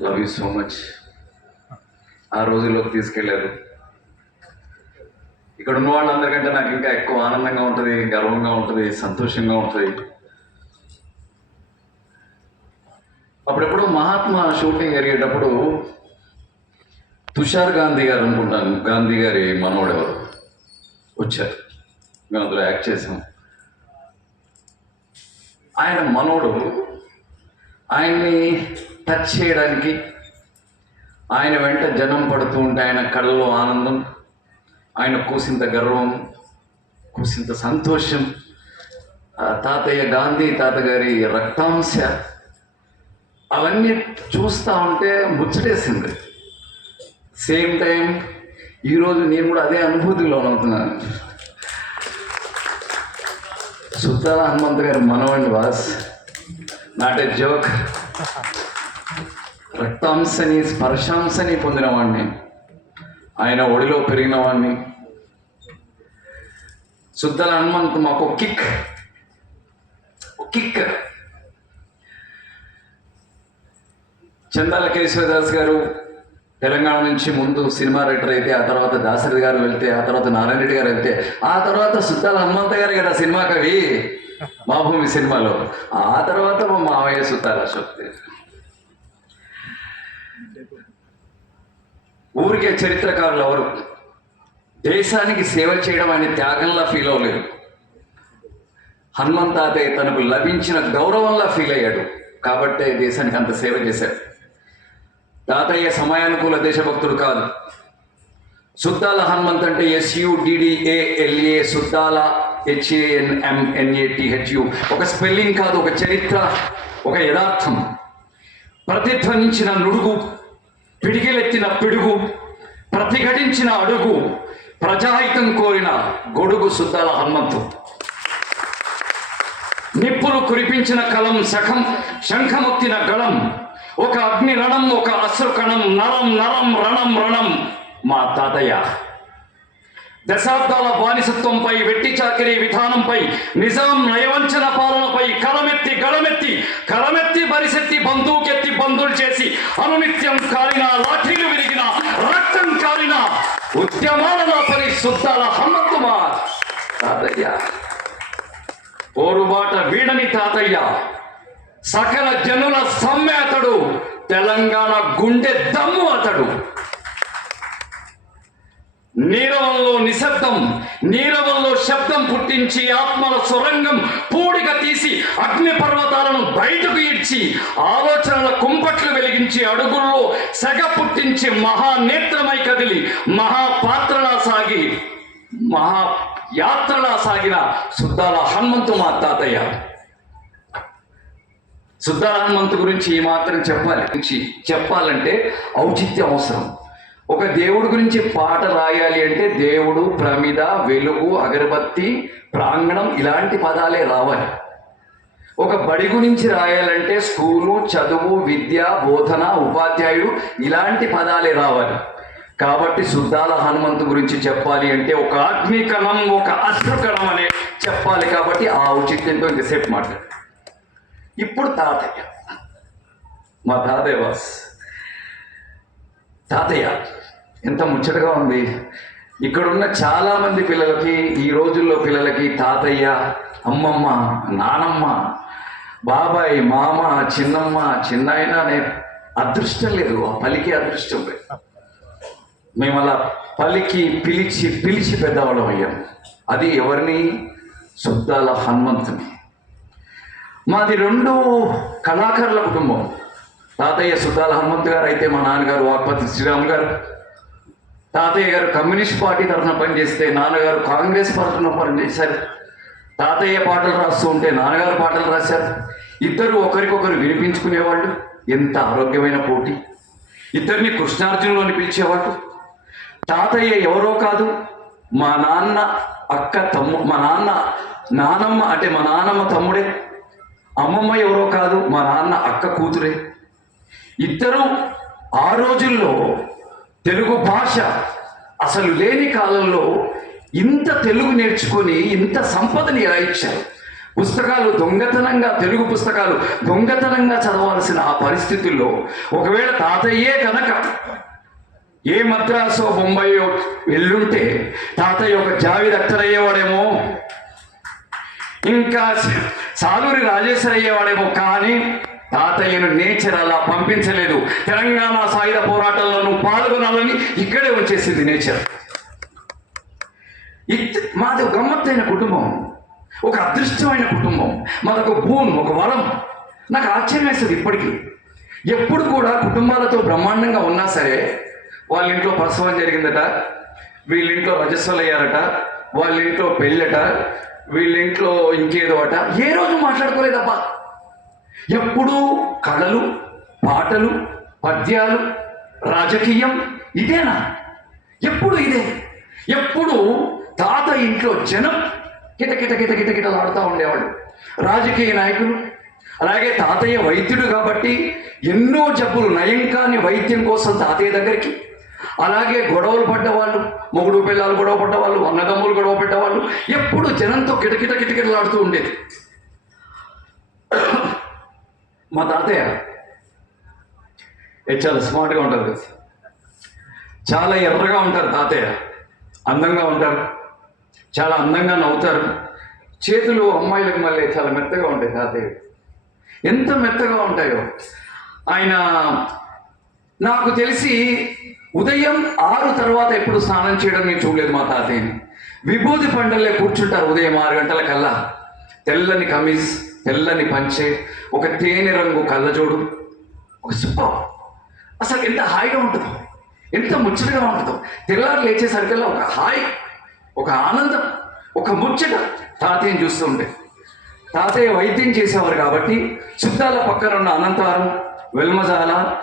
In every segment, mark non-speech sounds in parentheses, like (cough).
Love you so much ఆ రోజుల్లోకి తీసుకెళ్ళారు ఇక్కడ ఉన్న వాళ్ళందరికంటే నాకు ఇంకా ఎక్కువ ఆనందంగా ఉంటుంది గర్వంగా ఉంటుంది సంతోషంగా ఉంటుంది. అప్పుడెప్పుడు మహాత్మా షూటింగ్ జరిగేటప్పుడు తుషార్ గాంధీ గారు అనుకుంటాను. గాంధీ గారి మనవడెవరు వచ్చారు. మేము అందులో యాక్ట్ చేసాం. ఆయన మనోడు ఆయన్ని టచ్ చేయడానికి ఆయన వెంట జనం పడుతూ ఉంటే ఆయన కళ్ళలో ఆనందం ఆయన కూసింత గర్వం కూసింత సంతోషం. తాతయ్య గాంధీ తాతగారి రక్తాంశ అవన్నీ చూస్తూ ఉంటే ముచ్చటేసింది. సేమ్ టైం ఈరోజు నేను కూడా అదే అనుభూతిలో అవుతున్నాను సుద్దాల హనుమంత్ గారి మనవండి వాస్ నాట్ ఏ జోక్. రక్తాంశని స్పర్శాంశని పొందినవాడిని ఆయన ఒడిలో పెరిగిన వాడిని సుద్దల హనుమంత్ మాకు కిక్. కిక్. చందాల కేశవదాస్ గారు తెలంగాణ నుంచి ముందు సినిమా రైటర్ అయితే ఆ తర్వాత దాసరి గారు వెళ్తే ఆ తర్వాత నారాయణ రెడ్డి గారు వెళ్తే ఆ తర్వాత సుద్దాల హనుమంత గారు కదా సినిమా కవి. (laughs) మా భూమి సినిమాలో. ఆ తర్వాత మా మావయ్య సుద్దాల అశోక్ ఊరికే చరిత్రకారులు ఎవరు? దేశానికి సేవ చేయడం ఆయన త్యాగంలా ఫీల్ అవ్వలేదు. హనుమంతాతయ్య తనకు లభించిన గౌరవంలా ఫీల్ అయ్యాడు. కాబట్టే దేశానికి అంత సేవ చేశాడు. తాతయ్య సమయానుకూల దేశభక్తుడు కాదు. సుద్దాల హనుమంత్ అంటే ఎస్యుడిడిఏఎల్ఏ సుద్దాల హెచ్ఏఎన్ఎంఎన్ఏటిహెచ్యు ఒక స్పెల్లింగ్ కాదు ఒక చరిత్ర ఒక యథార్థం. ప్రతిధ్వనించిన నుడుగు పిడిగిలెత్తిన పిడుగు ప్రతిఘటించిన అడుగు ప్రజాహితం కోరిన గొడుగు సుద్దాల హనుమంతు. నిప్పులు కురిపించిన కలం శఖం శంఖమొత్తిన గళం ఒక అగ్ని రణం ఒక అశ్రు కణం నరం నరం రణం రణం మా తాతయ్య. దశాబ్దాల బానిసత్వంపై వెట్టి చాకరీ విధానంపై నిజాం నయవంచన పాలనపై కలమెత్తి గళమెత్తి కలమెత్తి బరిసెత్తి బంధువు అనునిత్యం కాలిన లాఠీలు విరిగిన రక్తం కాలిన ఉద్యమాల పరి శుద్ధాల హమ్మత్తుమా తాతయ్య ఓరుబాట వీడని తాతయ్య సకల జనుల సమ్మె అతడు తెలంగాణ గుండె దమ్ము అతడు. నీరవంలో నిశ్శబ్దం నీరవంలో శబ్దం పుట్టించి ఆత్మల సొరంగం తీసి అగ్ని పర్వతాలను బయటకు ఇడ్చి ఆలోచనల కుంపట్లు వెలిగించి అడుగుల్లో సెగ పుట్టించి మహానేత్రమై కదిలి మహాపాత్రలా సాగి మహా యాత్రలా సాగిన సుద్దాల హనుమంతు మా తాతయ్య. సుద్దాల హనుమంతు గురించి ఈ మాత్రం చెప్పాలి. గురించి చెప్పాలంటే ఔచిత్యం అవసరం. ఒక దేవుడి గురించి పాట రాయాలి అంటే దేవుడు ప్రమిద వెలుగు అగరబత్తి ప్రాంగణం ఇలాంటి పదాలే రావాలి. ఒక బడి గురించి రాయాలంటే స్కూలు చదువు విద్య బోధన ఉపాధ్యాయుడు ఇలాంటి పదాలే రావాలి. కాబట్టి శుద్ధాల హనుమంతు గురించి చెప్పాలి అంటే ఒక ఆత్మీకణం ఒక అశ్రుకణం అనే చెప్పాలి కాబట్టి ఆ ఔచిత్యంతో ఇంతసేపు మాట్లాడు. ఇప్పుడు తాతయ్య. మా తాతయ్య వాస్ తాతయ్య ఎంత ముచ్చటగా ఉంది. ఇక్కడున్న చాలామంది పిల్లలకి ఈ రోజుల్లో పిల్లలకి తాతయ్య అమ్మమ్మ నానమ్మ బాబాయ్ మామ చిన్నమ్మ చిన్నాయన అనే అదృష్టం లేదు. ఆ పలికి అదృష్టం లేదు. మేము అలా పలికి పిలిచి పిలిచి పెద్దవాళ్ళం అయ్యాం. అది ఎవరిని? శుద్ధాల హనుమంతుని. మాది రెండు కళాకారుల కుటుంబం. తాతయ్య సుద్దాల హనుమంత్ గారు అయితే మా నాన్నగారు వాక్పతి శ్రీరామ్ గారు. తాతయ్య గారు కమ్యూనిస్ట్ పార్టీ తరఫున పనిచేస్తే నాన్నగారు కాంగ్రెస్ తరఫున పనిచేశారు. తాతయ్య పాటలు రాస్తూ ఉంటే నాన్నగారు పాటలు రాశారు. ఇద్దరు ఒకరికొకరు వినిపించుకునేవాళ్ళు. ఎంత ఆరోగ్యమైన పోటీ. ఇద్దరిని కృష్ణార్జునులు అని పిలిచేవాళ్ళు. తాతయ్య ఎవరో కాదు మా నాన్న అక్క తమ్ము మా నాన్న నానమ్మ అంటే మా నానమ్మ తమ్ముడే. అమ్మమ్మ ఎవరో కాదు మా నాన్న అక్క కూతురే. ఇద్దరు ఆ రోజుల్లో తెలుగు భాష అసలు లేని కాలంలో ఇంత తెలుగు నేర్చుకొని ఇంత సంపదని ఎలా ఇచ్చారు? పుస్తకాలు దొంగతనంగా తెలుగు పుస్తకాలు దొంగతనంగా చదవాల్సిన ఆ పరిస్థితుల్లో ఒకవేళ తాతయ్యే కనుక ఏ మద్రాసో బొంబాయో వెళ్ళుంటే తాతయ్య ఒక జావి అఖ్తర్ అయ్యేవాడేమో ఇంకా సాలూరి రాజేశ్వర అయ్యేవాడేమో కానీ తాతయ్యను నేచర్ అలా పంపించలేదు. తెలంగాణ సాయుధ పోరాటంలో నువ్వు పాల్గొనాలని ఇక్కడే వచ్చేసింది నేచర్. ఇత్ మాది గమ్మత్తైన కుటుంబం. ఒక అదృష్టమైన కుటుంబం మనకు భూమి ఒక వరం నాకు ఆశ్చర్యం వేస్తుంది ఇప్పటికీ. ఎప్పుడు కూడా కుటుంబాలతో బ్రహ్మాండంగా ఉన్నా సరే వాళ్ళ ఇంట్లో ప్రసవం జరిగిందట వీళ్ళ ఇంట్లో రజస్వలు అయ్యారట వాళ్ళ ఇంట్లో పెళ్ళట వీళ్ళ ఇంట్లో ఇంకేదో అట. ఏ రోజు మాట్లాడుకోలేదబ్బా. ఎప్పుడూ కళలు పాటలు పద్యాలు రాజకీయం ఇదేనా? ఎప్పుడు ఇదే? ఎప్పుడు తాత ఇంట్లో జనం కిట కిటకిట కిట కిటలాడుతూ ఉండేవాడు రాజకీయ నాయకులు అలాగే తాతయ్య వైద్యుడు కాబట్టి ఎన్నో జబ్బులు నయం కాని వైద్యం కోసం తాతయ్య దగ్గరికి అలాగే గొడవలు పడ్డవాళ్ళు మొగుడు పిల్లలు గొడవ పడ్డవాళ్ళు అన్నదమ్ములు గొడవ పెట్టేవాళ్ళు ఎప్పుడు జనంతో కిటకిట కిటకిటలాడుతూ ఉండేది. మా తాతయ్య చాలా స్మార్ట్గా ఉంటారు కదా. చాలా ఎర్రగా ఉంటారు తాతయ్య. అందంగా ఉంటారు. చాలా అందంగా నవ్వుతారు. చేతులు అమ్మాయిలకు మళ్ళీ చాలా మెత్తగా ఉంటాయి తాతయ్య ఎంత మెత్తగా ఉంటాయో. ఆయన నాకు తెలిసి ఉదయం ఆరు తర్వాత ఎప్పుడు స్నానం చేయడం నేను చూడలేదు మా తాతయ్యని. విభూతి పండల్లే కూర్చుంటారు ఉదయం ఆరు గంటల కల్లా తెల్లని కమీజ్ తెల్లని పంచె ఒక తేనె రంగు కళ్ళజోడు ఒక సుప్ప అసలు ఎంత హాయిగా ఉంటుందో ఎంత ముచ్చటగా ఉంటుందో. తెల్లారు లేచేసరికల్లా ఒక హాయి ఒక ఆనందం ఒక ముచ్చట తాతయ్యని చూస్తూ తాతయ్య వైద్యం చేసేవారు కాబట్టి చుట్టాల పక్కన ఉన్న అనంతవరం వెల్మజాల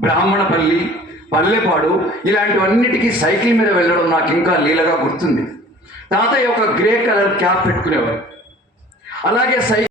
బ్రాహ్మణపల్లి పల్లెపాడు ఇలాంటివన్నిటికీ సైకిల్ మీద వెళ్ళడం నాకు ఇంకా లీలగా గుర్తుంది. తాతయ్య ఒక గ్రే కలర్ క్యాప్ పెట్టుకునేవారు. అలాగే సై